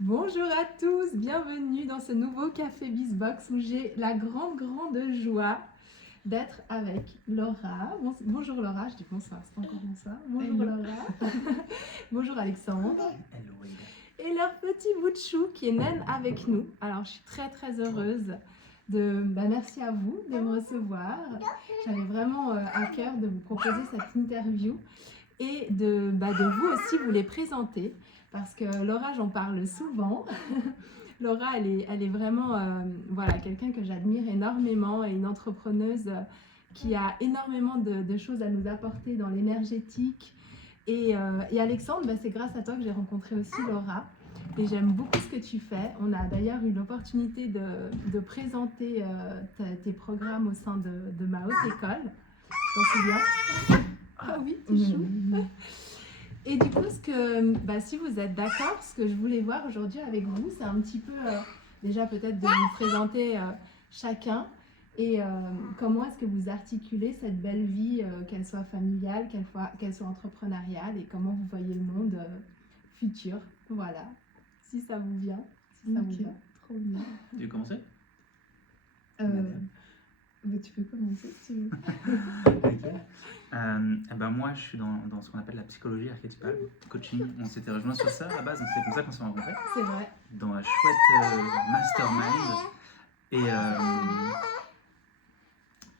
Bonjour à tous, bienvenue dans ce nouveau Café Bizbox où j'ai la grande joie d'être avec Laura. Bonjour Laura, je dis bonsoir, c'est pas encore bonsoir. Bonjour Hello. Laura. Bonjour Alexandre. Hello, Wade. Et leur petit bout de chou qui est naine avec nous. Alors je suis très heureuse merci à vous de me recevoir. J'avais vraiment à cœur de vous proposer cette interview et de vous aussi vous les présenter. Parce que Laura, j'en parle souvent. Laura, elle est vraiment quelqu'un que j'admire énormément et une entrepreneuse qui a énormément de choses à nous apporter dans l'énergétique. Et Alexandre, c'est grâce à toi que j'ai rencontré aussi Laura. Et j'aime beaucoup ce que tu fais. On a d'ailleurs eu l'opportunité de présenter tes programmes au sein de ma haute école. T'en souviens? Ah oui, tu chou. Et du coup, si vous êtes d'accord, ce que je voulais voir aujourd'hui avec vous, c'est un petit peu, déjà peut-être de vous présenter chacun et comment est-ce que vous articulez cette belle vie, qu'elle soit familiale, qu'elle soit entrepreneuriale et comment vous voyez le monde futur. Voilà, si ça vous vient, si ça vous va. Trop bien. Tu veux commencer? Tu peux commencer si tu veux. Ok. Moi, je suis dans ce qu'on appelle la psychologie archétypale, coaching. On s'était rejoint sur ça à la base, donc c'est comme ça qu'on s'est rencontrés. C'est vrai. Dans un chouette mastermind.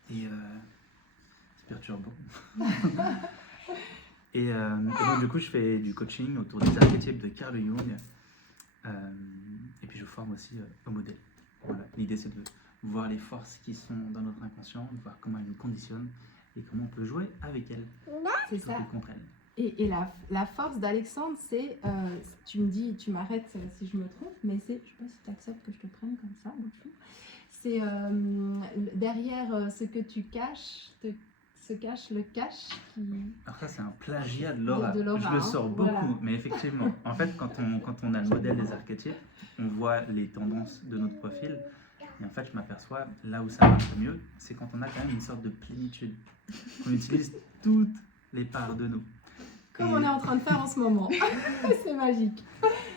C'est perturbant. et donc, du coup, je fais du coaching autour des archétypes de Carl Jung. Et puis, je forme aussi au modèle. Voilà. L'idée, c'est de voir les forces qui sont dans notre inconscient, de voir comment elles nous conditionnent et comment on peut jouer avec elles. C'est pour ça. qu'elles comprennent. Et la force d'Alexandre, c'est, tu me dis, tu m'arrêtes si je me trompe, mais c'est, je sais pas si tu acceptes que je te prenne comme ça, Bouchou. C'est derrière ce que tu caches, se cache le cache qui... Alors ça, c'est un plagiat de Laura. De Laura, je le sors beaucoup, voilà. mais effectivement, en fait, quand on a le modèle des archétypes, on voit les tendances de notre profil. Et en fait, je m'aperçois, là où ça marche le mieux, c'est quand on a quand même une sorte de plénitude. On utilise toutes les parts de nous. Comme on est en train de faire en ce moment. C'est magique.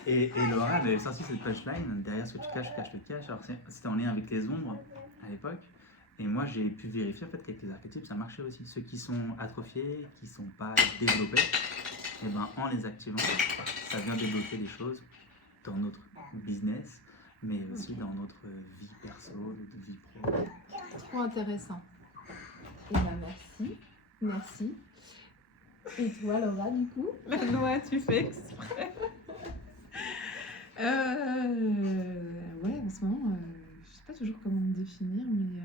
Et Laura avait sorti cette punchline, derrière ce que tu caches le cache. Alors c'était en lien avec les ombres à l'époque. Et moi, j'ai pu vérifier en fait, qu'avec les archétypes, ça marchait aussi. Ceux qui sont atrophiés, qui ne sont pas développés, et en les activant, ça vient débloquer des choses dans notre business, mais aussi dans notre vie perso, notre vie pro. Trop intéressant. Et merci. Et toi, Laura, du coup? La loi, tu fais exprès. Ouais, en ce moment, je sais pas toujours comment me définir, mais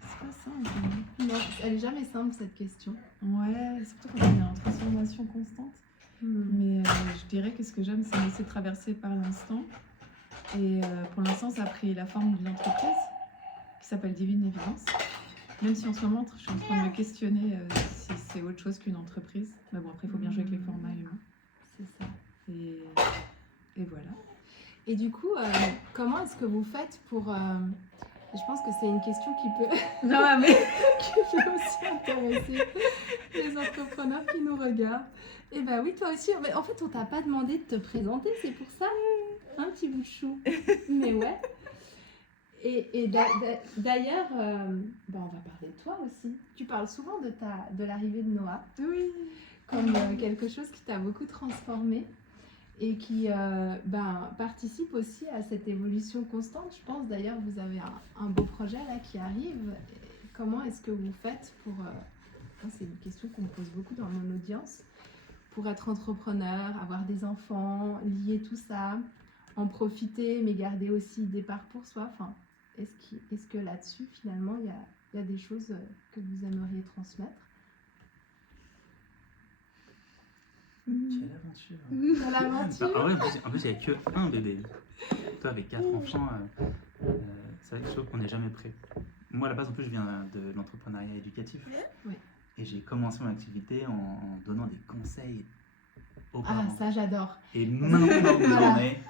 c'est pas simple. Non, elle est jamais simple cette question. Ouais, surtout quand on est en transformation constante. Mais je dirais que ce que j'aime, c'est me laisser traverser par l'instant. Et pour l'instant, ça a pris la forme d'une entreprise qui s'appelle Divine Évidence. Même si en ce moment, je suis en train de me questionner si c'est autre chose qu'une entreprise. Mais bon, après, il faut bien jouer avec les formats humains. C'est ça. Et voilà. Et du coup, comment est-ce que vous faites pour... je pense que c'est une question qui peut, Non, mais qui peut aussi intéresser les entrepreneurs qui nous regardent. Et oui, toi aussi. Mais en fait, on t'a pas demandé de te présenter, c'est pour ça. Un petit bout de chou. Mais ouais. Et d'ailleurs, on va parler de toi aussi. Tu parles souvent de l'arrivée de Noah. oui. Comme quelque chose qui t'a beaucoup transformé et qui participe aussi à cette évolution constante. Je pense d'ailleurs vous avez un beau projet là qui arrive. Comment est-ce que vous faites pour... c'est une question qu'on me pose beaucoup dans mon audience. Pour être entrepreneur, avoir des enfants, lier tout ça, en profiter mais garder aussi des parts pour soi. Enfin, est-ce que là-dessus finalement il y a des choses que vous aimeriez transmettre? Quelle aventure! Quelle aventure! En plus, il n'y a qu'un bébé. Toi, avec 4 enfants, c'est vrai que je trouve qu'on n'est jamais prêt. Moi, à la base, en plus, je viens de l'entrepreneuriat éducatif. Oui. Et j'ai commencé mon activité en donnant des conseils aux Ah, parents. ça j'adore. Et maintenant que Voilà. j'en ai,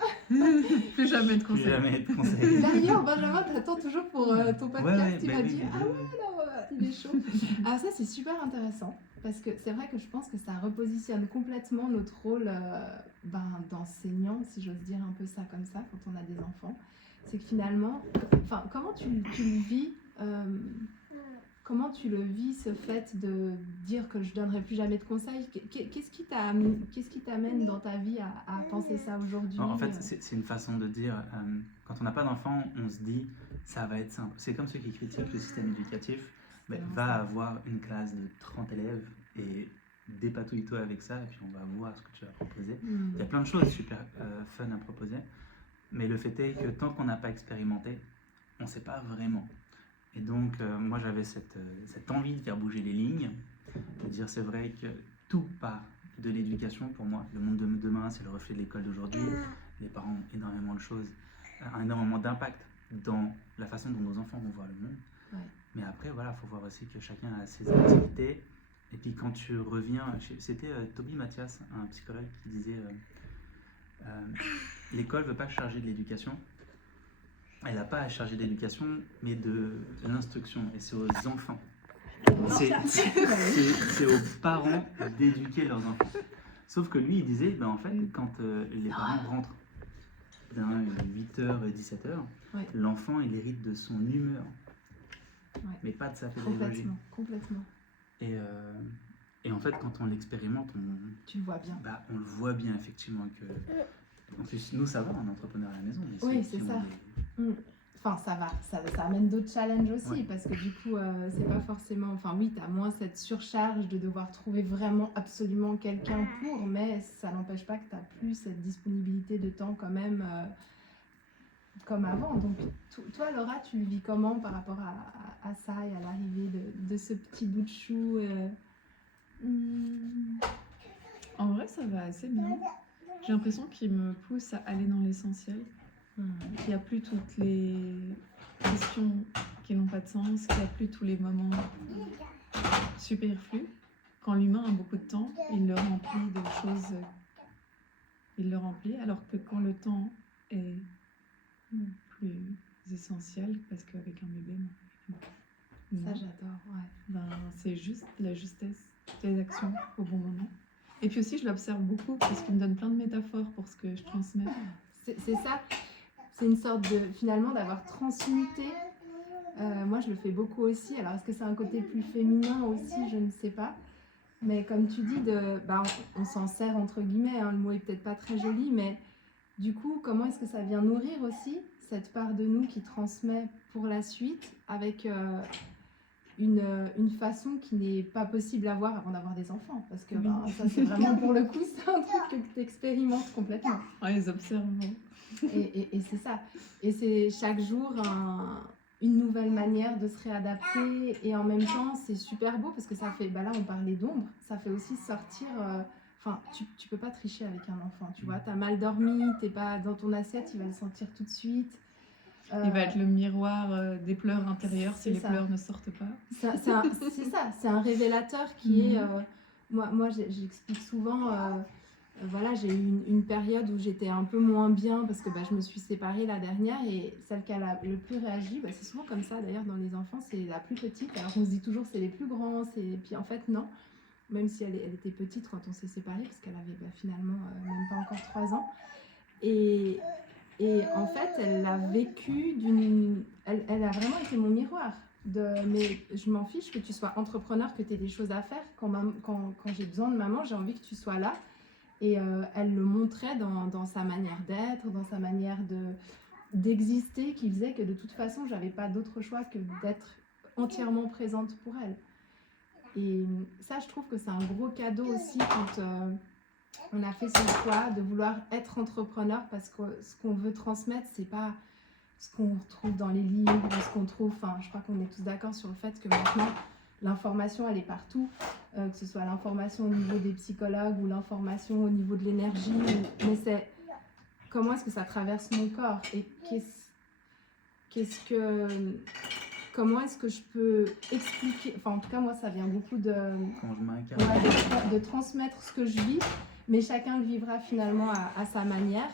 Plus jamais de plus conseils. jamais de conseils. D'ailleurs, Benjamin, t'attends toujours pour ton podcast, tu bah m'as oui, dit bah ah oui, ouais, non, il est chaud. Ah, ça c'est super intéressant parce que c'est vrai que je pense que ça repositionne complètement notre rôle d'enseignant, si j'ose dire un peu ça comme ça, quand on a des enfants. C'est que finalement, enfin, comment tu le vis comment tu le vis, ce fait de dire que je donnerai plus jamais de conseils? Qu'est-ce qui t'amène dans ta vie à penser ça aujourd'hui? En fait, c'est une façon de dire, quand on n'a pas d'enfant, on se dit, ça va être simple. C'est comme ceux qui critiquent le système éducatif, mais C'est va ça. avoir une classe de 30 élèves et dépatouille-toi avec ça, et puis on va voir ce que tu vas proposer. Il y a plein de choses super fun à proposer, mais le fait est que tant qu'on n'a pas expérimenté, on ne sait pas vraiment. Et donc, moi, j'avais cette envie de faire bouger les lignes, de dire c'est vrai que tout part de l'éducation pour moi. Le monde de demain, c'est le reflet de l'école d'aujourd'hui. Les parents ont énormément de choses, énormément d'impact dans la façon dont nos enfants vont voir le monde. Ouais. Mais après, voilà, il faut voir aussi que chacun a ses activités. Et puis quand tu reviens, c'était Toby Mathias, un psychologue, qui disait l'école ne veut pas charger de l'éducation. Elle n'a pas à charger d'éducation, mais de l'instruction. Et c'est aux enfants. C'est aux parents d'éduquer leurs enfants. Sauf que lui, il disait, ben en fait, quand les parents rentrent d'un 8h, 17h, Ouais. l'enfant, il hérite de son humeur, Ouais. mais pas de sa pédagogie. Complètement. Et en fait, quand on l'expérimente, Tu le vois bien. on le voit bien, effectivement, que... En plus, nous, ça va, on est entrepreneur à la maison. Mais Oui, ceux c'est qui ça. ont Enfin, ça va, ça amène d'autres challenges aussi, Ouais. parce que du coup, c'est pas forcément... Enfin oui, t'as moins cette surcharge de devoir trouver vraiment absolument quelqu'un pour, mais ça n'empêche pas que t'as plus cette disponibilité de temps quand même comme avant. Donc toi, Laura, tu le vis comment par rapport à ça et à l'arrivée de ce petit bout de chou En vrai, ça va assez bien. J'ai l'impression qu'il me pousse à aller dans l'essentiel. Qu'il n'y a plus toutes les questions qui n'ont pas de sens, qu'il n'y a plus tous les moments superflus. Quand l'humain a beaucoup de temps, il le remplit de choses, il le remplit, alors que quand le temps est plus essentiel, parce qu'avec un bébé, Ça, j'adore, ouais. c'est juste la justesse des actions au bon moment. Et puis aussi, je l'observe beaucoup parce qu'il me donne plein de métaphores pour ce que je transmets. C'est ça, c'est une sorte de, finalement, d'avoir transmuté. Moi, je le fais beaucoup aussi. Alors, est-ce que c'est un côté plus féminin aussi? Je ne sais pas. Mais comme tu dis, on s'en sert entre guillemets, hein, le mot est peut-être pas très joli, mais du coup, comment est-ce que ça vient nourrir aussi cette part de nous qui transmet pour la suite avec une façon qui n'est pas possible à voir avant d'avoir des enfants? Parce que ça, c'est vraiment pour le coup, c'est un truc que tu expérimentes complètement. Ouais, les observants. Et c'est ça. Et c'est chaque jour une nouvelle manière de se réadapter. Et en même temps, c'est super beau parce que ça fait, là on parlait d'ombre, ça fait aussi sortir... Enfin, tu peux pas tricher avec un enfant, tu vois. T'as mal dormi, t'es pas dans ton assiette, il va le sentir tout de suite. Il va être le miroir des pleurs intérieures si c'est les ça. pleurs ne sortent pas. C'est ça, c'est un révélateur qui est... moi j'explique souvent... voilà, j'ai eu une période où j'étais un peu moins bien parce que je me suis séparée la dernière, et celle qui a le plus réagi, c'est souvent comme ça d'ailleurs dans les enfants, c'est la plus petite. Alors on se dit toujours c'est les plus grands, puis en fait non, même si elle était petite quand on s'est séparés, parce qu'elle avait finalement même pas encore 3 ans. Et en fait, elle l'a vécu elle a vraiment été mon miroir. Mais je m'en fiche que tu sois entrepreneur, que tu aies des choses à faire. Quand j'ai besoin de maman, j'ai envie que tu sois là. Et elle le montrait dans sa manière d'être, dans sa manière d'exister, qui faisait que de toute façon, j'avais pas d'autre choix que d'être entièrement présente pour elle. Et ça, je trouve que c'est un gros cadeau aussi quand on a fait ce choix de vouloir être entrepreneur, parce que ce qu'on veut transmettre, c'est pas ce qu'on retrouve dans les livres, ce qu'on trouve... Enfin, je crois qu'on est tous d'accord sur le fait que maintenant, l'information, elle est partout, que ce soit l'information au niveau des psychologues ou l'information au niveau de l'énergie. Mais c'est comment est-ce que ça traverse mon corps, et comment est-ce que je peux expliquer... Enfin, en tout cas, moi, ça vient beaucoup Quand je m'incarne. de transmettre ce que je vis, mais chacun le vivra finalement à sa manière.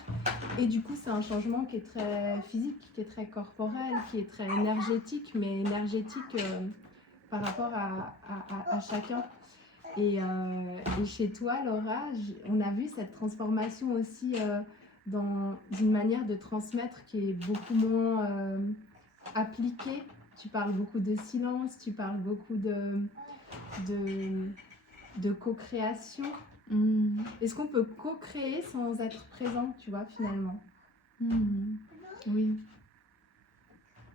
Et du coup, c'est un changement qui est très physique, qui est très corporel, qui est très énergétique, mais énergétique par rapport à chacun. Et chez toi, Laura, on a vu cette transformation aussi dans une manière de transmettre qui est beaucoup moins appliquée. Tu parles beaucoup de silence, tu parles beaucoup de co-création. Est-ce qu'on peut co-créer sans être présent, tu vois, finalement? Oui.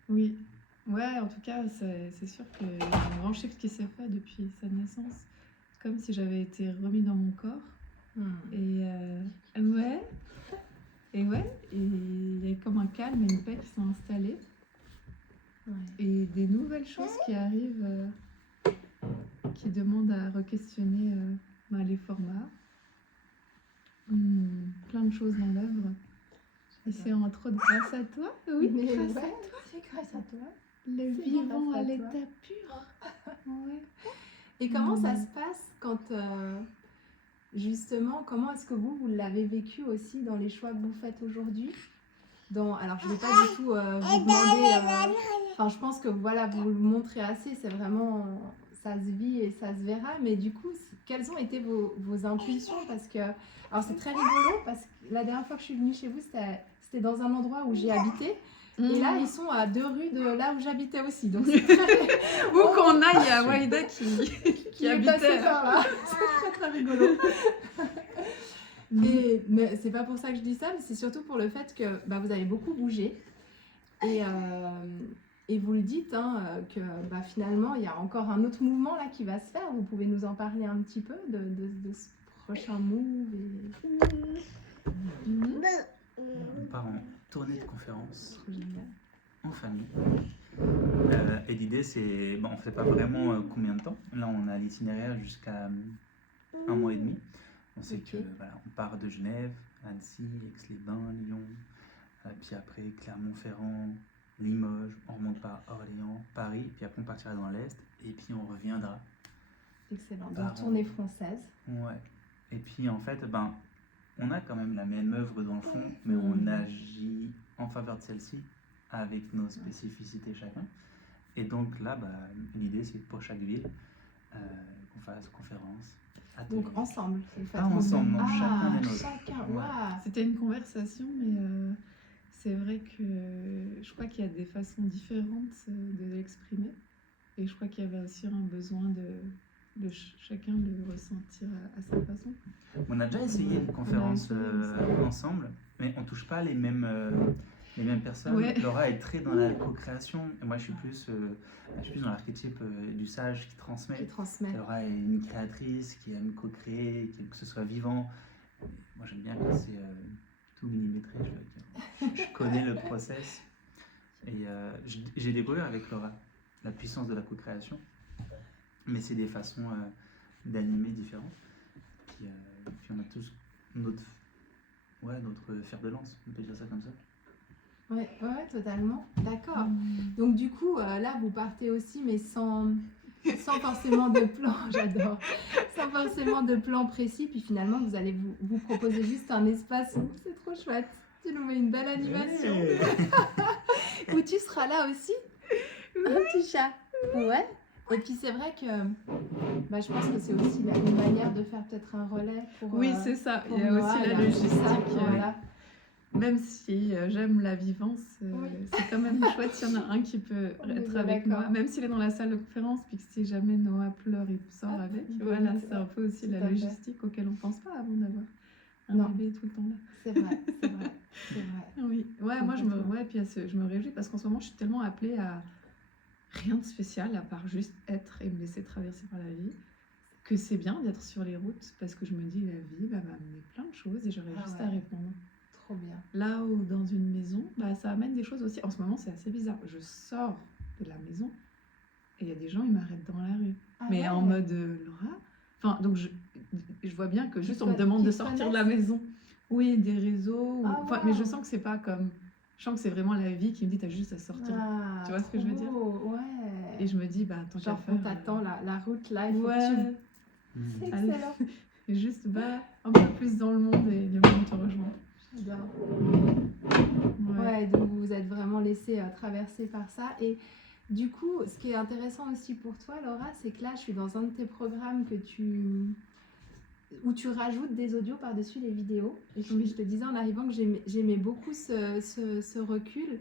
Oui. Ouais, en tout cas, c'est sûr qu'il y a un grand shift qui s'est fait depuis sa naissance. Comme si j'avais été remis dans mon corps. Et ouais. Et il y a comme un calme et une paix qui sont installés. Ouais. Et des nouvelles choses qui arrivent, qui demandent à re-questionner les formats. Plein de choses dans l'œuvre. Et c'est entre autres grâce à toi. Oui, Mais grâce à ouais, toi. c'est grâce à toi. Le C'est vivant grâce à à toi. l'état pur. Ouais. Et comment ça se passe quand, justement, comment est-ce que vous l'avez vécu aussi dans les choix que vous faites aujourd'hui? Alors, je ne vais pas du tout vous demander... Enfin, je pense que voilà, vous le montrez assez, c'est vraiment... Ça se vit et ça se verra. Mais du coup, quelles ont été vos impulsions? Parce que... Alors, c'est très rigolo, parce que la dernière fois que je suis venue chez vous, c'était dans un endroit où j'ai habité. Et là, ils sont à 2 rues de là où j'habitais aussi. Donc, c'est très... Où qu'on aille, il y a Waïda qui est habitait passé par là. C'est très très rigolo. Mais c'est pas pour ça que je dis ça, mais c'est surtout pour le fait que vous avez beaucoup bougé. Et vous le dites, hein, que finalement, il y a encore un autre mouvement là qui va se faire. Vous pouvez nous en parler un petit peu de ce prochain move On part en tournée de conférences Génial. en famille. Et l'idée, c'est... Bon, on ne fait pas vraiment combien de temps. Là, on a l'itinéraire jusqu'à 1 mois et demi. On sait que voilà, on part de Genève, Annecy, Aix-les-Bains, Lyon, puis après Clermont-Ferrand, Limoges, on remonte par Orléans, Paris, puis après on partira dans l'Est, et puis on reviendra. Excellent. Donc, tournée française. Ouais. Et puis en fait, on a quand même la même œuvre dans le fond, mais on agit en faveur de celle-ci avec nos spécificités chacun. Et donc là, l'idée c'est pour chaque ville qu'on fasse conférence. Donc ensemble. Pas ensemble, non, chacun des nôtres. Chacun, Ouais. waouh. C'était une conversation, mais c'est vrai que je crois qu'il y a des façons différentes de l'exprimer. Et je crois qu'il y avait aussi un besoin de chacun de le ressentir à sa façon. On a déjà essayé une conférence ensemble, mais on touche pas les mêmes personnes. Ouais. Laura est très dans la co-création, et moi je suis plus dans l'archétype du sage qui transmet. Laura est une créatrice qui aime co-créer, qui aime que ce soit vivant. Moi j'aime bien quand c'est tout millimétré, je connais le process. Et j'ai découvert avec Laura la puissance de la co-création, mais c'est des façons d'animer différentes. Puis on a tous notre fer de lance, on peut dire ça comme ça. Ouais, totalement. D'accord. Donc du coup, là, vous partez aussi, mais sans forcément de plan, j'adore, sans forcément de plan précis, puis finalement, vous allez vous proposer juste un espace, c'est trop chouette. Tu nous mets une belle animation. Où tu seras là aussi. Un petit chat. Ouais. Et puis c'est vrai que je pense que c'est aussi une manière de faire peut-être un relais pour... Oui, c'est ça. Il y a aussi la logistique. Voilà. Même si j'aime la vivance, c'est quand même chouette s'il y en a un qui peut être avec moi. Même s'il est dans la salle de conférence, puis que si jamais Noah pleure, il sort avec. Voilà, c'est un peu aussi la logistique auquel on ne pense pas avant d'avoir un bébé tout le temps là. C'est vrai. Oui, moi je me réjouis parce qu'en ce moment je suis tellement appelée à rien de spécial à part juste être et me laisser traverser par la vie, que c'est bien d'être sur les routes parce que je me dis la vie va m'amener plein de choses et j'aurai juste à répondre. Trop bien. Là où dans une maison, ça amène des choses aussi. En ce moment c'est assez bizarre. Je sors de la maison et il y a des gens, ils m'arrêtent dans la rue. Mais en mode Laura. Enfin, donc je vois bien que juste on me demande de sortir de la maison. Oui, des réseaux. Mais je sens que c'est pas comme... Je sens que c'est vraiment la vie qui me dit t'as juste à sortir. Tu vois ce que je veux dire? Ouais. Et je me dis, tant qu'à faire... on t'attend la route là, il faut ouais. que tu... C'est excellent. Juste un peu plus dans le monde et le monde te rejoint. J'adore. Ouais. Ouais, donc vous vous êtes vraiment laissé traverser par ça. Et du coup, ce qui est intéressant aussi pour toi, Laura, c'est que là, je suis dans un de tes programmes où tu rajoutes des audios par-dessus les vidéos. Et puis, je te disais en arrivant que j'aimais beaucoup ce recul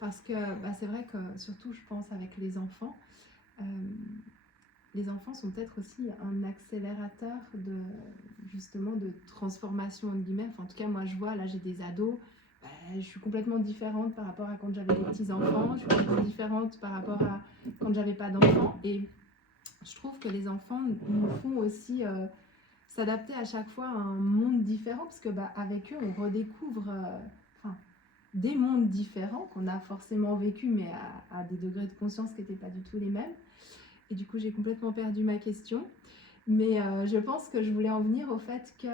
parce que c'est vrai que, surtout, je pense, avec les enfants sont peut-être aussi un accélérateur justement de transformation, entre guillemets. Enfin, en tout cas, moi, je vois, là, j'ai des ados. Je suis complètement différente par rapport à quand j'avais des petits-enfants. Je suis complètement différente par rapport à quand j'avais pas d'enfants. Et je trouve que les enfants nous font aussi s'adapter à chaque fois à un monde différent. Parce que avec eux, on redécouvre des mondes différents qu'on a forcément vécu, mais à des degrés de conscience qui n'étaient pas du tout les mêmes. Et du coup, j'ai complètement perdu ma question. Mais je pense que je voulais en venir au fait que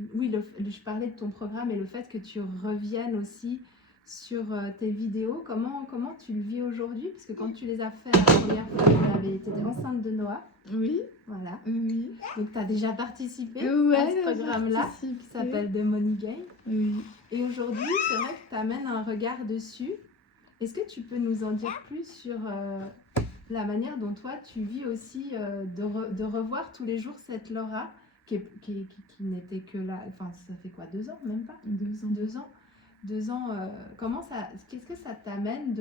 je parlais de ton programme et le fait que tu reviennes aussi sur tes vidéos. Comment tu le vis aujourd'hui? Parce que quand tu les as fait la première fois, tu étais enceinte de Noah. Oui. Voilà. Oui. Donc, tu as déjà participé à Ouais, ce programme-là qui s'appelle The Money Game. Oui. Et aujourd'hui, c'est vrai que tu amènes un regard dessus. Est-ce que tu peux nous en dire plus sur la manière dont toi, tu vis aussi de revoir tous les jours cette Laura qui n'était que là, enfin ça fait quoi, 2 ans, même pas 2 ans. 2 ans. 2 ans, qu'est-ce que ça t'amène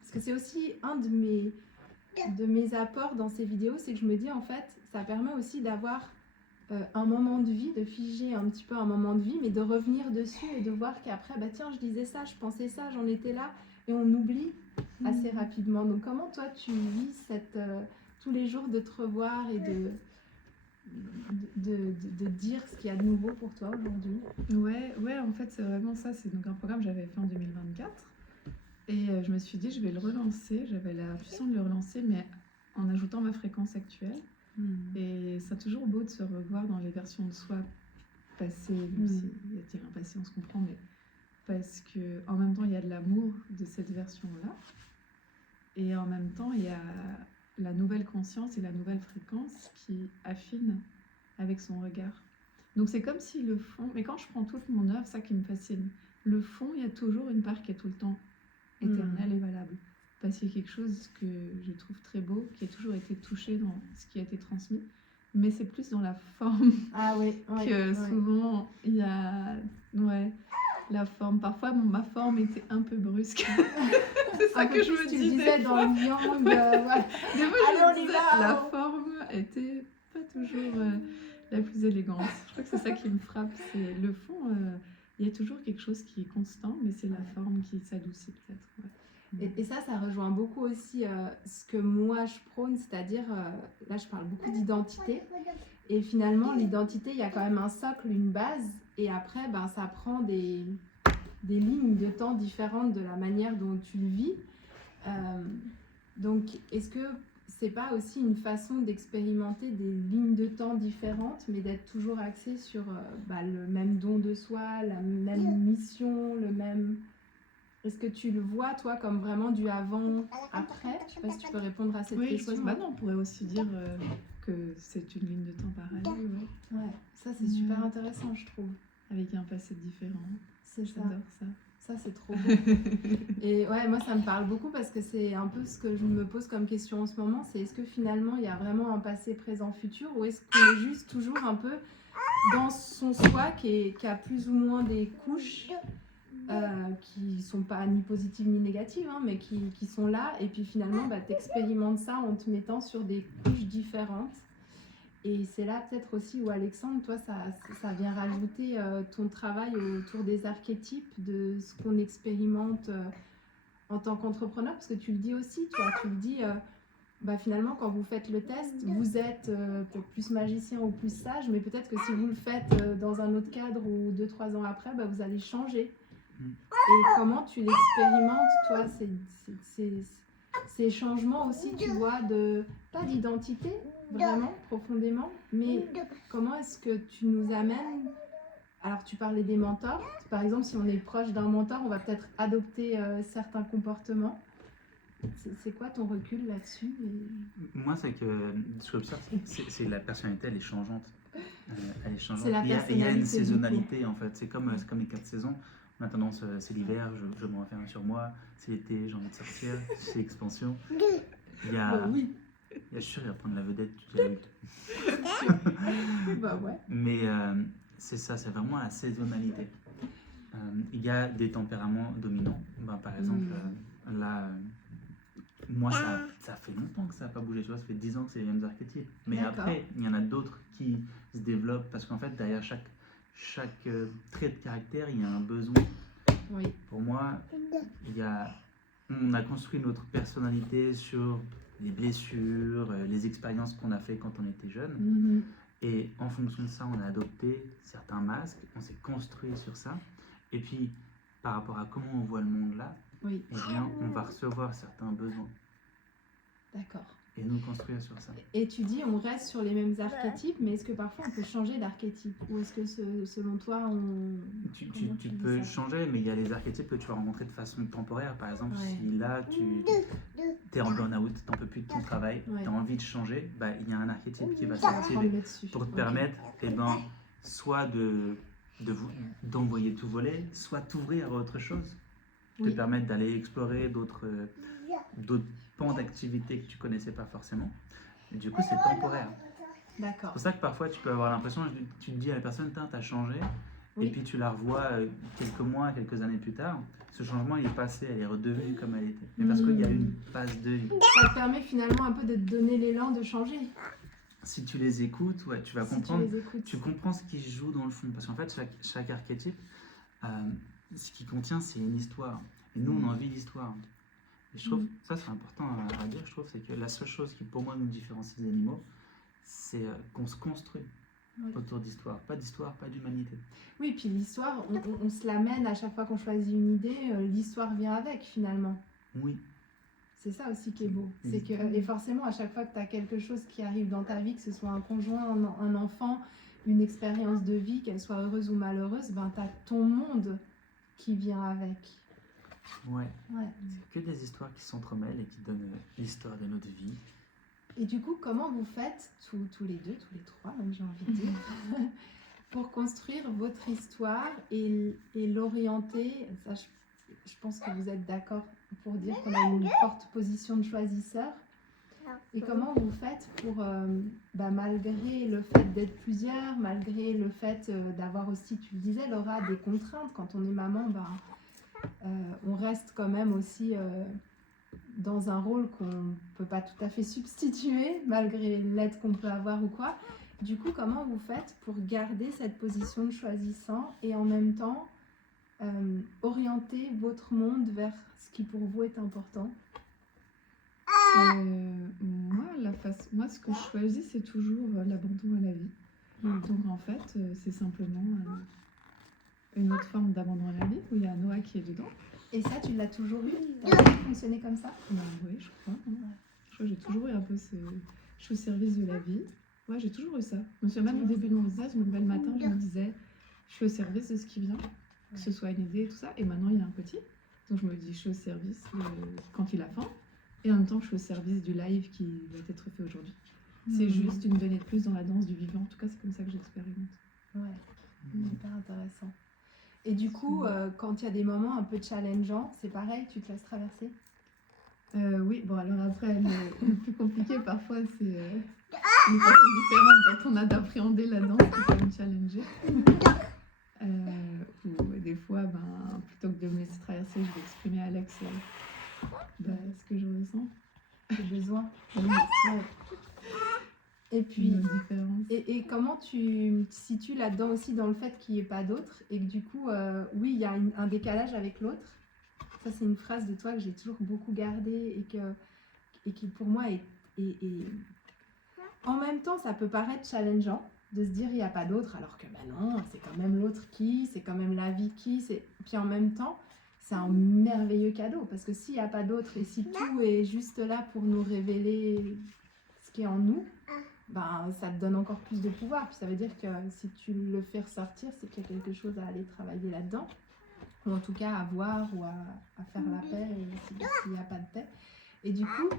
parce que c'est aussi un de mes apports dans ces vidéos, c'est que je me dis en fait, ça permet aussi d'avoir un moment de vie, de figer un petit peu un moment de vie, mais de revenir dessus et de voir qu'après, tiens, je disais ça, je pensais ça, j'en étais là, et on oublie assez rapidement. Donc comment toi tu vis tous les jours de te revoir et de dire ce qu'il y a de nouveau pour toi aujourd'hui? Ouais, en fait c'est vraiment ça, c'est donc un programme que j'avais fait en 2024 et je me suis dit je vais le relancer, j'avais l'intuition de le relancer mais en ajoutant ma fréquence actuelle. Et c'est toujours beau de se revoir dans les versions de soi passées, même s'il y a un passé, on se comprend, mais parce qu'en même temps il y a de l'amour de cette version-là et en même temps il y a la nouvelle conscience et la nouvelle fréquence qui affinent avec son regard. Donc c'est comme si le fond, mais quand je prends toute mon œuvre, ça qui me fascine, le fond, il y a toujours une part qui est tout le temps éternelle et valable. Parce qu'il y a quelque chose que je trouve très beau, qui a toujours été touché dans ce qui a été transmis, mais c'est plus dans la forme que souvent il y a la forme. Parfois ma forme était un peu brusque. C'est ça que je me dis. Tu disais dans le yang. Des fois je me disais la forme était pas toujours la plus élégante. Je crois que c'est ça qui me frappe, c'est le fond. Il y a toujours quelque chose qui est constant, mais c'est la forme qui s'adoucit peut-être. Et ça rejoint beaucoup aussi ce que moi je prône, c'est-à-dire, là je parle beaucoup d'identité, et finalement l'identité, il y a quand même un socle, une base, et après ça prend des lignes de temps différentes de la manière dont tu le vis. Donc est-ce que c'est pas aussi une façon d'expérimenter des lignes de temps différentes, mais d'être toujours axé sur le même don de soi, la même mission, le même... Est-ce que tu le vois, toi, comme vraiment du avant-après? Je sais pas si tu peux répondre à cette question. On pourrait aussi dire que c'est une ligne de temps parallèle. Ouais, ça c'est super intéressant, je trouve. Avec un passé différent. J'adore ça. Ça, c'est trop beau. Et ouais, moi, ça me parle beaucoup parce que c'est un peu ce que je me pose comme question en ce moment. C'est est-ce que finalement, il y a vraiment un passé, présent, futur, ou est-ce qu'on est juste toujours un peu dans son soi qui a plus ou moins des couches qui sont pas ni positives ni négatives, mais qui sont là, et puis finalement tu expérimentes ça en te mettant sur des couches différentes. Et c'est là peut-être aussi où Alexandre, toi ça vient rajouter ton travail autour des archétypes, de ce qu'on expérimente en tant qu'entrepreneur, parce que tu le dis aussi, toi tu le dis finalement quand vous faites le test, vous êtes peut-être plus magicien ou plus sage, mais peut-être que si vous le faites dans un autre cadre ou 2-3 ans après, vous allez changer. Et comment tu l'expérimentes, toi, ces changements aussi, tu vois, pas d'identité, vraiment, profondément, mais comment est-ce que tu nous amènes... Alors, tu parlais des mentors. Par exemple, si on est proche d'un mentor, on va peut-être adopter certains comportements. C'est quoi ton recul là-dessus Moi, c'est que ce que j'observe, c'est la personnalité, elle est changeante. Elle est changeante. C'est la Il y a une personnalité, du saisonnalité en fait. C'est comme les 4 saisons. On a tendance, c'est l'hiver, je me referme sur moi. C'est l'été, j'ai envie de sortir. C'est l'expansion. Il y a, oui. je suis sûr, il va prendre la vedette, tu dirais. Bah ouais. Mais c'est ça, c'est vraiment la saisonnalité. Il y a des tempéraments dominants. Ben, par exemple, là, moi, ça fait longtemps que ça n'a pas bougé. Tu vois, ça fait 10 ans que c'est les mêmes archétypes. Mais D'accord. après, il y en a d'autres qui se développent parce qu'en fait, derrière chaque trait de caractère, il y a un besoin. Oui. Pour moi, on a construit notre personnalité sur les blessures, les expériences qu'on a fait quand on était jeune. Et en fonction de ça, on a adopté certains masques, on s'est construit sur ça. Et puis, par rapport à comment on voit le monde là, Oui. eh bien, on va recevoir certains besoins D'accord. et nous construire sur ça. Et tu dis on reste sur les mêmes archétypes, mais est-ce que parfois on peut changer d'archétype? Ou est-ce que selon toi on... Tu Comment tu dis peux ça? changer, mais il y a les archétypes que tu vas rencontrer de façon temporaire. Par exemple, Ouais. si là, tu es en burn-out, tu n'en peux plus de ton travail, Ouais. tu as envie de changer, bah, il y a un archétype qui va Ça va prendre s'activer le dessus. pour te Ok. permettre soit d'envoyer tout voler, soit t'ouvrir à autre chose. Oui. Te permettre d'aller explorer d'autres pans d'activité que tu connaissais pas forcément. Et du coup, c'est temporaire. D'accord. C'est pour ça que parfois, tu peux avoir l'impression, tu te dis à la personne, t'as changé, Oui. et puis tu la revois quelques mois, quelques années plus tard. Ce changement, il est passé, elle est redevenue comme elle était. Mais parce qu'il y a une phase de vie. Ça te permet finalement un peu de te donner l'élan de changer. Si tu les écoutes, ouais, tu vas Si comprendre. tu les écoutes. Tu comprends ce qui se joue dans le fond. Parce qu'en fait, chaque archétype, ce qui contient, c'est une histoire. Et nous, on a envie d'histoire. Et je trouve, ça c'est important à dire, je trouve, c'est que la seule chose qui pour moi nous différencie des animaux, c'est qu'on se construit autour d'histoire. Pas d'histoire, pas d'humanité. Oui, puis l'histoire, on se l'amène à chaque fois qu'on choisit une idée, l'histoire vient avec finalement. Oui. C'est ça aussi qui est beau. C'est que, et forcément, à chaque fois que tu as quelque chose qui arrive dans ta vie, que ce soit un conjoint, un enfant, une expérience de vie, qu'elle soit heureuse ou malheureuse, ben, tu as ton monde qui vient avec. Ouais. Ouais. C'est que des histoires qui s'entremêlent et qui donnent l'histoire de notre vie. Et du coup, comment vous faites, tous les deux, tous les trois, même j'ai envie de dire, pour construire votre histoire et l'orienter? Ça, je pense que vous êtes d'accord pour dire qu'on a une forte position de choisisseur. Et comment vous faites pour, malgré le fait d'être plusieurs, malgré le fait d'avoir aussi, tu le disais Laura, des contraintes, quand on est maman, on reste quand même aussi dans un rôle qu'on ne peut pas tout à fait substituer, malgré l'aide qu'on peut avoir ou quoi. Du coup, comment vous faites pour garder cette position de choisissant et en même temps orienter votre monde vers ce qui pour vous est important? Moi, ce que je choisis, c'est toujours l'abandon à la vie. Donc, en fait, c'est simplement une autre forme d'abandon à la vie où il y a Noah qui est dedans. Et ça, tu l'as toujours eu? Tu as toujours fonctionné comme ça? Oui, je crois. Je crois que j'ai toujours eu un peu ce... Je suis au service de la vie. Ouais, j'ai toujours eu ça. Je me souviens même au début de mon business, je me levais le matin, je me disais, je suis au service de ce qui vient, que ce soit une idée et tout ça. Et maintenant, il y a un petit. Donc, je me dis, je suis au service quand il a faim. Et en même temps, je suis au service du live qui va être fait aujourd'hui. C'est juste une donnée de plus dans la danse du vivant. En tout cas, c'est comme ça que j'expérimente. Ouais, hyper intéressant. Et du coup, quand il y a des moments un peu challengeants, c'est pareil, tu te laisses traverser? Oui, bon, alors après, le plus compliqué parfois, c'est une façon différente dont on a d'appréhender la danse qui peut me challenger. Ou des fois, plutôt que de me laisser traverser, je vais exprimer à Alex ce que je ressens. Tes besoins. Oui, Ouais. Et puis, nos différences. et comment tu te situes là-dedans aussi dans le fait qu'il n'y ait pas d'autre et que du coup, oui, il y a un décalage avec l'autre. Ça, c'est une phrase de toi que j'ai toujours beaucoup gardée et qui pour moi est... En même temps, ça peut paraître challengeant de se dire il n'y a pas d'autre, alors que non, c'est quand même l'autre c'est quand même la vie Puis en même temps, c'est un merveilleux cadeau parce que s'il n'y a pas d'autre et si tout est juste là pour nous révéler ce qui est en nous, ça te donne encore plus de pouvoir. Puis ça veut dire que si tu le fais ressortir, c'est qu'il y a quelque chose à aller travailler là-dedans, ou en tout cas à voir ou à faire la paix s'il n'y a pas de paix. Et du coup,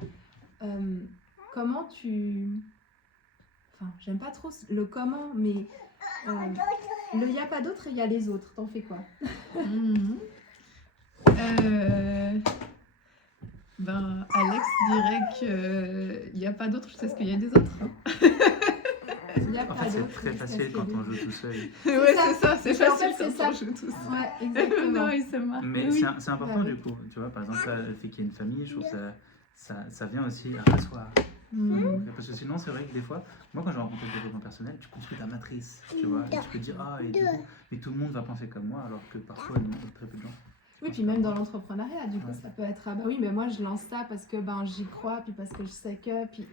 comment tu... Enfin, j'aime pas trop le comment, mais le y a pas d'autre et il y a les autres. T'en fais quoi? Mhm. Ben, Alex dirait qu'il n'y a pas d'autre, je sais ce qu'il y a des autres. Hein. Il y a En pas fait, c'est d'autre. très jusqu'à facile ce quand que- on joue tout seul. Ouais, ça. c'est ça, c'est Mais en facile fait, c'est quand ça. on joue tous. Ouais, exactement. Non, il se marre. Mais Oui. c'est important Ouais. du coup, tu vois, par exemple, là, le fait qu'il y ait une famille, je trouve que ça vient aussi à rasseoir. Hmm. Parce que sinon, c'est vrai que des fois, moi quand je rencontre le développement personnel, tu construis ta matrice, tu vois, et tu peux dire, ah, et du coup, mais tout le monde va penser comme moi, alors que parfois, non, très peu de gens. Oui, puis même dans l'entrepreneuriat, du coup, Ouais. ça peut être ah bah oui, mais moi je lance ça parce que ben j'y crois, puis parce que je sais que, puis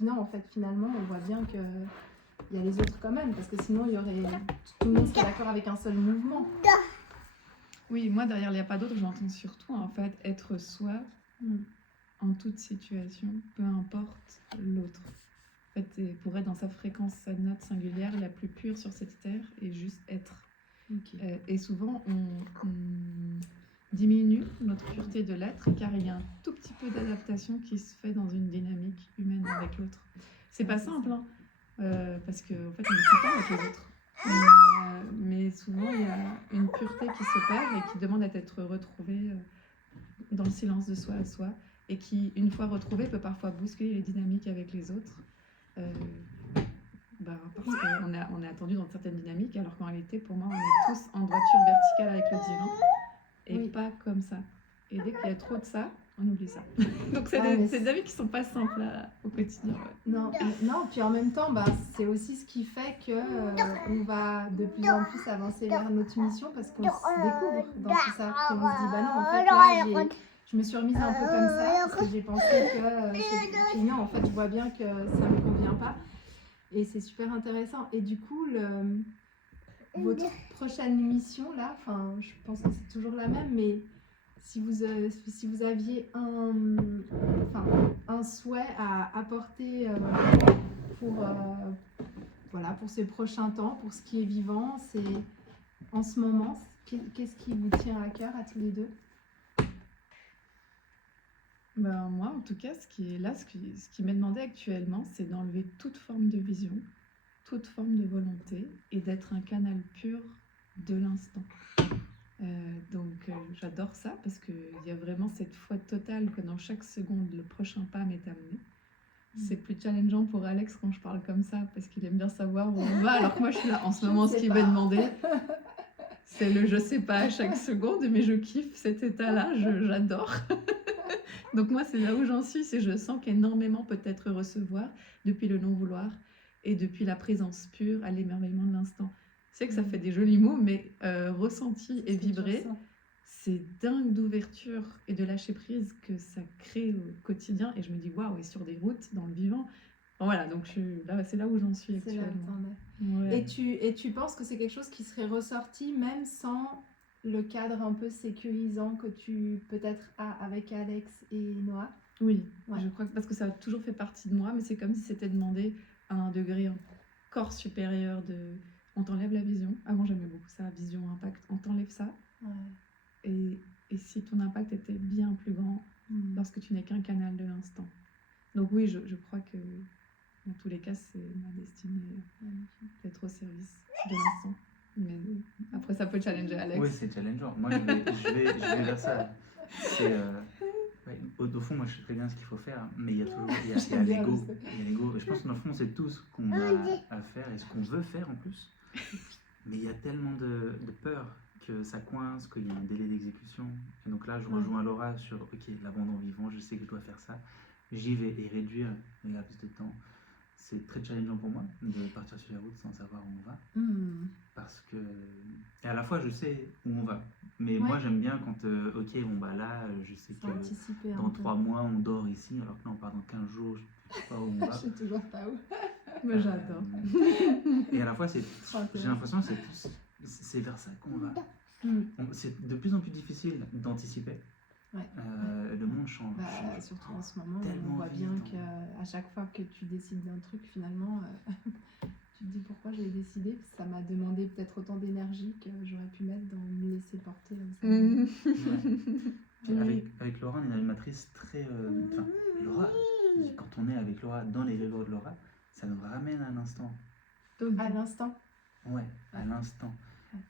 non, en fait, finalement, on voit bien que il y a les autres quand même, parce que sinon il y aurait tout le monde serait d'accord avec un seul mouvement. Oui, moi derrière il n'y a pas d'autre, j'entends surtout en fait être soi Hmm. en toute situation, peu importe l'autre. En fait, pour être dans sa fréquence, sa note singulière la plus pure sur cette terre et juste être. Ok. Et souvent, on diminue notre pureté de l'être car il y a un tout petit peu d'adaptation qui se fait dans une dynamique humaine avec l'autre. C'est pas simple, hein, parce qu'en en fait, on est tout le temps avec les autres. Mais souvent, il y a une pureté qui se perd et qui demande à être retrouvée dans le silence de soi à soi et qui, une fois retrouvée, peut parfois bousculer les dynamiques avec les autres. Parce qu'on est attendu dans certaines dynamiques, alors qu'en réalité, pour moi, on est tous en droiture verticale avec le divin, et Oui. pas comme ça. Et dès qu'il y a trop de ça, on oublie ça. Donc c'est Ah, des mais dynamiques qui sont pas simples au quotidien. Ouais. Non, non, puis en même temps, bah, c'est aussi ce qui fait que on va de plus en plus avancer vers notre mission parce qu'on se découvre dans tout ça. Puis on se dit, bah non, en fait, là, je me suis remise un peu comme ça parce que j'ai pensé que puis non, en fait, je vois bien que ça me convient pas. Et c'est super intéressant. Et du coup, votre prochaine mission, là, enfin, je pense que c'est toujours la même, mais si vous aviez un souhait à apporter pour ces prochains temps, pour ce qui est vivant, c'est en ce moment, qu'est-ce qui vous tient à cœur à tous les deux? Moi, en tout cas, ce qui m'est demandé actuellement, c'est d'enlever toute forme de vision, toute forme de volonté et d'être un canal pur de l'instant. J'adore ça parce qu'il y a vraiment cette foi totale que dans chaque seconde, le prochain pas m'est amené. C'est plus challengeant pour Alex quand je parle comme ça parce qu'il aime bien savoir où on va, alors que moi je suis là en ce moment, ce qu'il va demander, c'est le je sais pas à chaque seconde, mais je kiffe cet état-là, j'adore. Donc moi c'est là où j'en suis, c'est je sens qu'énormément peut être recevoir depuis le non-vouloir et depuis la présence pure à l'émerveillement de l'instant. C'est que ça fait des jolis mots, mais ressenti et vibré, c'est dingue d'ouverture et de lâcher prise que ça crée au quotidien. Et je me dis, waouh, et sur des routes, dans le vivant. Bon, voilà, donc c'est là où j'en suis actuellement. Ouais. Et tu penses que c'est quelque chose qui serait ressorti même sans le cadre un peu sécurisant que tu peut-être as avec Alex et Noah? Oui, je crois que parce que ça a toujours fait partie de moi, mais c'est comme si c'était demandé à un degré encore supérieur de... On t'enlève la vision. Avant, j'aimais beaucoup ça, vision, impact. On t'enlève ça. Ouais. Et si ton impact était bien plus grand lorsque tu n'es qu'un canal de l'instant. Donc oui, je crois que dans tous les cas, c'est ma destinée d'être au service de l'instant. Mais après, ça peut challenger Alex. Oui, c'est challengeant. Moi, je vais vers ça. C'est... au fond, moi, je sais très bien ce qu'il faut faire, mais il y a toujours il y a l'ego. Il y a l'ego. Je pense que dans le fond, c'est tout ce qu'on a à faire et ce qu'on veut faire en plus. Mais il y a tellement de peur que ça coince, qu'il y a un délai d'exécution. Et donc là, je rejoins Laura sur ok, l'abandon vivant, je sais que je dois faire ça. J'y vais et réduire les laps de temps. C'est très challengeant pour moi de partir sur la route sans savoir où on va. Parce que. Et à la fois, je sais où on va. Mais moi, j'aime bien quand, ok, bon, bah là, je sais que dans 3 mois, on dort ici, alors que là, on part dans 15 jours, je ne sais pas où on va. Je sais toujours pas où. Moi, j'adore. Et à la fois, j'ai l'impression que c'est vers ça qu'on va. C'est de plus en plus difficile d'anticiper. Le monde change. Surtout en ce moment, tellement on voit bien vite, qu'à chaque fois que tu décides d'un truc, finalement, tu te dis pourquoi j'ai décidé. Ça m'a demandé peut-être autant d'énergie que j'aurais pu mettre dans me laisser porter. Avec Laura, on est une animatrice très... Enfin, Laura, quand on est avec Laura dans les rêves de Laura, ça nous ramène à l'instant. À l'instant. Ouais, à l'instant.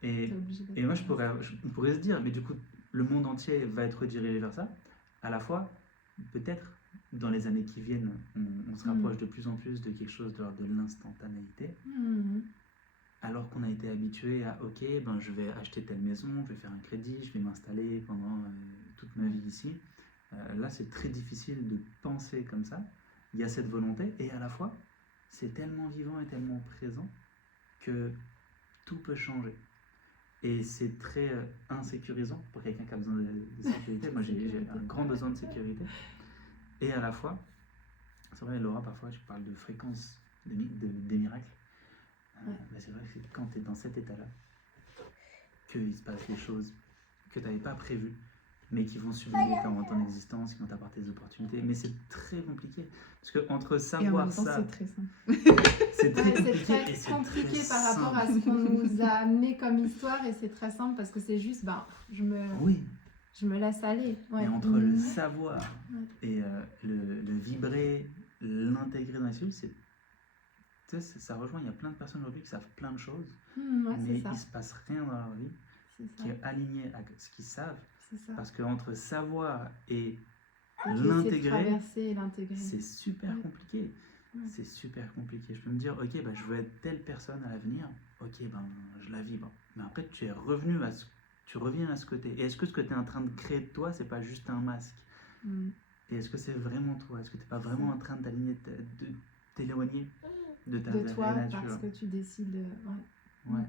Et T'es obligé d'être moi, là. on pourrait se dire, mais du coup, le monde entier va être redirigé vers ça. À la fois, peut-être, dans les années qui viennent, on se rapproche de plus en plus de quelque chose de l'ordre de l'instantanéité. Alors qu'on a été habitué à, ok, ben, je vais acheter telle maison, je vais faire un crédit, je vais m'installer pendant toute ma vie ici. Là, c'est très difficile de penser comme ça. Il y a cette volonté, et à la fois, c'est tellement vivant et tellement présent que tout peut changer. Et c'est très insécurisant pour quelqu'un qui a besoin de sécurité. Moi, j'ai un grand besoin de sécurité. Et à la fois, c'est vrai, Laura, parfois, je parle de fréquence des miracles. Mais c'est vrai que c'est quand tu es dans cet état-là qu'il se passe des choses que tu n'avais pas prévues, mais qui vont sublimer ton existence, qui vont t'apporter des opportunités. Mais c'est très compliqué. Parce que entre Et en même savoir temps, ça... c'est très simple. C'est très Ouais, compliqué, et c'est c'est très compliqué très par rapport à simple. ce qu'on nous a amené comme histoire et c'est très simple parce que c'est juste, ben, je Oui, me laisse aller. Ouais. mais entre le savoir Ouais. et le vibrer, l'intégrer dans les cellules, ça rejoint. Il y a plein de personnes aujourd'hui qui savent plein de choses, Ouais, mais c'est ça. il ne se passe rien dans leur vie C'est ça. qui est aligné à ce qu'ils savent. C'est ça. Parce qu'entre savoir et Et qui essaie de l'intégrer, traverser et l'intégrer. c'est super Ouais. compliqué. Ouais. C'est super compliqué. Je peux me dire, ok, bah, je veux être telle personne à l'avenir. Ok, ben, je la vibre. Mais après, tu reviens à ce côté. Et est-ce que ce que tu es en train de créer de toi, c'est pas juste un masque? Et est-ce que c'est vraiment toi? Est-ce que tu n'es pas vraiment en train d'aligner, de t'éloigner de ta De vraie toi nature? parce que tu décides Ouais.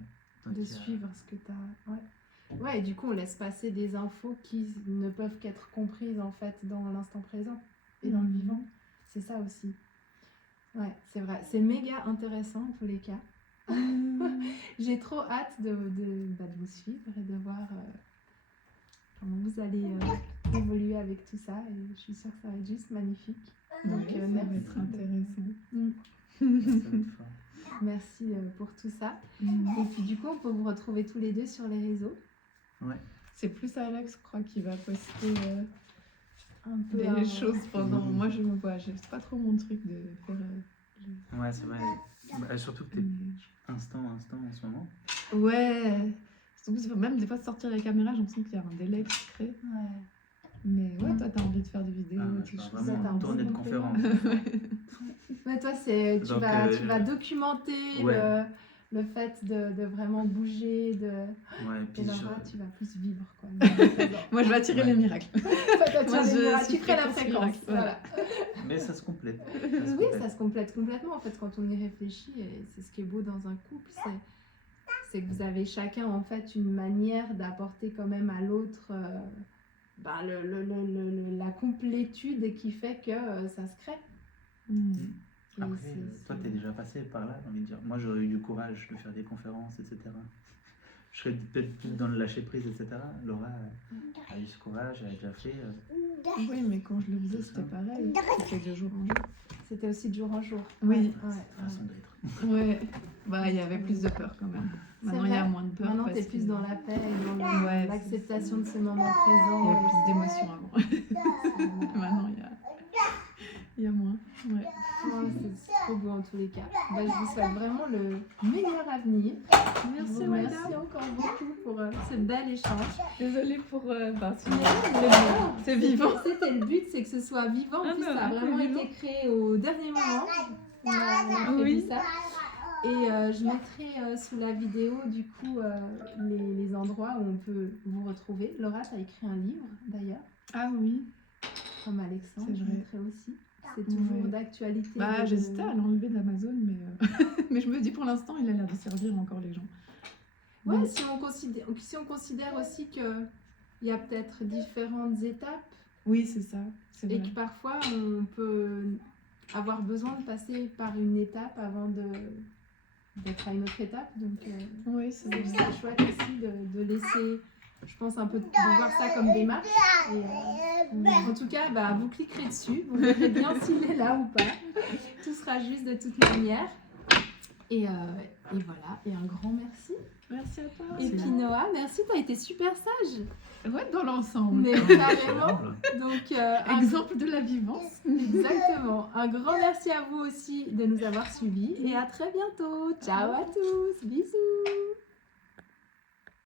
Donc, de suivre ce que tu as. Ouais, et du coup, on laisse passer des infos qui ne peuvent qu'être comprises en fait dans l'instant présent et dans le vivant. C'est ça aussi. Ouais, c'est vrai. C'est méga intéressant en tous les cas. J'ai trop hâte de vous suivre et de voir comment vous allez évoluer avec tout ça. Et je suis sûre que ça va être juste magnifique. Donc, Ouais, ça va merci. être intéressant. Ça va être fort. Merci pour tout ça. Et puis du coup, on peut vous retrouver tous les deux sur les réseaux. Ouais. C'est plus Alex, je crois, qui va poster Un peu des avant. choses pendant. Oui. Moi, je me vois, c'est pas trop mon truc de faire. Ouais, c'est vrai. Bah, surtout que tu es Mais- instant en ce moment. Ouais. Surtout, même des fois, de sortir les caméras, j'ai l'impression qu'il y a un délai qui se crée. Ouais. Mais ouais, toi, t'as envie de faire des vidéos, Ah, des je parle choses. Ça, t'as vraiment un de tournée de bon conférence. Mais toi, c'est tu Donc, vas documenter ouais. le fait de vraiment bouger, Ouais, et puis Laura, tu vas plus vivre quoi. Moi, je vais attirer les miracles. Toi, tu ferais la fréquence fréquence. miracle, Voilà. Mais ça se complète. Oui, ça se complète complètement en fait quand on y réfléchit et c'est ce qui est beau dans un couple, c'est que vous avez chacun en fait une manière d'apporter quand même à l'autre la complétude qui fait que ça se crée. Et Après, c'est- toi, tu es déjà passé par là, j'ai envie de dire. Moi, j'aurais eu du courage de faire des conférences, etc. Je serais peut-être plus dans le lâcher-prise, etc. Laura a eu ce courage, elle a déjà fait. Oui, mais quand je le faisais, c'était pareil. C'était de jour en jour. C'était aussi de jour en jour. Oui. Façon d'être. Ouais. Bah, il y avait plus de peur quand même. Maintenant, il y a vrai. moins de peur. Maintenant, parce tu es plus que dans la paix et dans Ouais, l'acceptation de ce moment il y présent. avait plus d'émotions avant. Maintenant, il y a moins. Ouais. Ouais, c'est trop beau en tous les cas. Bah, je vous souhaite vraiment le meilleur avenir. Je vous remercie encore beaucoup pour ce bel échange. Désolée pour. C'est vivant. C'était le but, c'est que ce soit vivant. En Ah plus, non, ça a c'est vraiment vivant. été créé au dernier moment. On a prévu Oui. ça. Et je mettrai sous la vidéo du coup les endroits où on peut vous retrouver. Laura, tu as écrit un livre d'ailleurs, Ah oui. comme Alexandre, C'est je vrai. mettrai aussi. C'est toujours Ouais. d'actualité. Bah, de- j'hésitais à l'enlever d'Amazon, mais, mais je me dis pour l'instant, il a l'air de servir encore les gens. Ouais, si on considère aussi qu'il y a peut-être différentes étapes Oui, c'est ça. C'est et vrai. que parfois on peut avoir besoin de passer par une étape avant d'être à une autre étape. Donc Oui, c'est vrai. c'est chouette aussi de laisser, je pense, un peu de voir ça comme démarche. Et, en tout cas, bah, vous cliquerez dessus, vous verrez bien s'il est là ou pas. Tout sera juste de toute manière. Et voilà, et un grand merci. Merci à toi. Et puis Noah, merci, t'as été super sage. Ouais, dans l'ensemble. Mais carrément. Donc, Exemple de la vivance. exactement. Un grand merci à vous aussi de nous avoir suivis et à très bientôt. Ciao à tous. Bisous.